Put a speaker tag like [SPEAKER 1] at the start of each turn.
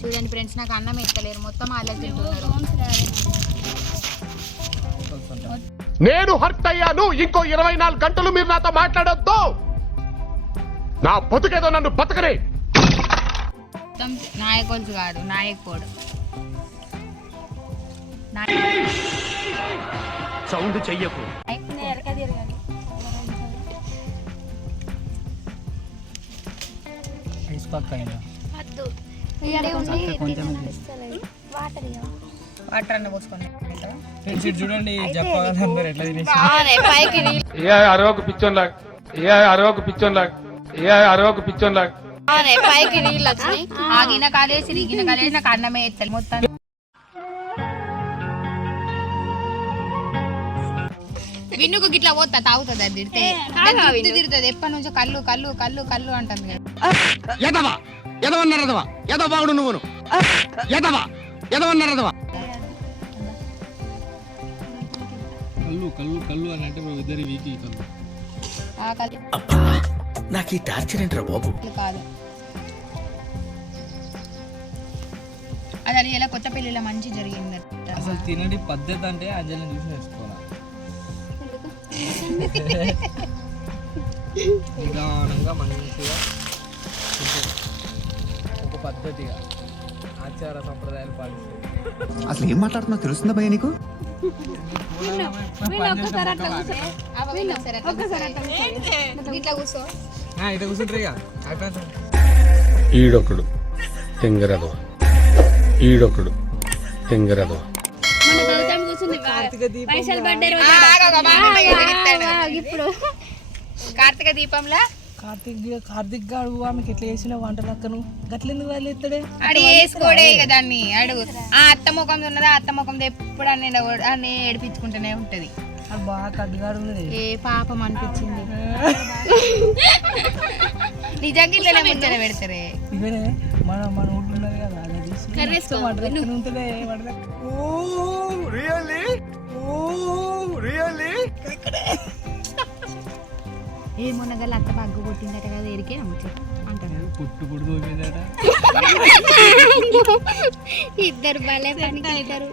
[SPEAKER 1] చూడండి ఫ్రెండ్స్ నాకు అన్నం ఎత్తలేరు. మొత్తం ఆలోచి
[SPEAKER 2] నేను హర్ట్ అయ్యాను. ఇంకో ఇరవై నాలుగు గంటలు మీరు నాతో మాట్లాడద్దు. నా బతుకేదో నన్ను బతకరే.
[SPEAKER 1] నాయకోల్స్ కాదు నాయకోడు నాయకుడు
[SPEAKER 2] సౌండ్ చెయ్యకు.
[SPEAKER 1] వాటర్ అన్న పోసుకోండి
[SPEAKER 3] చూడండి చెప్పాలి అందరు ఎట్లా తినేసి.
[SPEAKER 1] పైకి
[SPEAKER 2] ఏ అరవకు పిచ్చోన్లా ఏ అరవకు పిచ్చోన్లా ఏ అరవకు పిచ్చోన్లా
[SPEAKER 1] పైకి నీళ్ళు వచ్చినాయి. ఆ గిన్నె కాలేసి ఈ గిన్నె కాలేసి నాకు అన్నమే ఎత్తాలి మొత్తం. విన్నుకు గిట్లా పోతా తాగుతుంది అది తిడితే? తిరుగుతుంది. ఎప్పటి నుంచో కళ్ళు కళ్ళు కళ్ళు కళ్ళు అంటుంది కదా.
[SPEAKER 4] ఎదవా? ఎదవన్నారు ఎదవా? ఎదవ బాగుడు నువ్వును. ఎదవా? ఎదవన్నారు ఎదవా?
[SPEAKER 3] కళ్ళు కళ్ళు కళ్ళు అని అంటే ఇద్దరు వీకి కళ్ళు.
[SPEAKER 4] నాకు ఈ టార్చర్ ఏంట్రా బాబు?
[SPEAKER 1] కాదు. అది అది ఎలా కొత్త పెళ్ళిలో మంచి జరిగింది
[SPEAKER 3] అసలు తినడి పద్ధతి అంటే అంజలిని చూసి నేర్చుకోవాలి. నిదానంగా మంచిగా. ఒక పద్ధతిగా ఆచార సంప్రదాయాలు పాటిస్తారు
[SPEAKER 4] అసలు ఏం మాట్లాడుతున్నావు? తెలుస్తుందా భయ నీకు?
[SPEAKER 3] ఇక. అయిపోయింది
[SPEAKER 2] ఈడొకడు తెంగరదవ తెంగరదవ
[SPEAKER 1] ఇప్పుడు కార్తీక దీపంలో.
[SPEAKER 5] కార్తిక్ కార్తిక్ గాడు ఆమెకి ఎట్లా చేసిన వంట లక్కను గట్లెందుకు వాళ్ళు ఎత్తాడే
[SPEAKER 1] అడి వేసుకోడే ఇక దాన్ని అడుగు ఆ అత్త ముఖం ఉన్నదా అత్త ముఖం ఎప్పుడు అన్ని అన్ని ఏడిపించుకుంటూనే ఉంటది.
[SPEAKER 5] అది బాగా కడ్డుగాడు ఉన్నది.
[SPEAKER 1] ఏ పాపం అనిపించింది. నిజంగా ఇట్లనే ముచ్చట పెడతారే?
[SPEAKER 5] ఇవే మన మన ఊళ్ళో ఉన్నది కదా. అలా తీసి వంట లక్కన ఉంటుందే వంట లెక్క.
[SPEAKER 1] ఏ మొన్నగల అత్త బగ్గు కొట్టిందట కదా ఎరికే ముచ్చట అంటారు
[SPEAKER 3] పుట్టు పుట్టు
[SPEAKER 1] ఇద్దరు భలే పనికి ఇద్దరు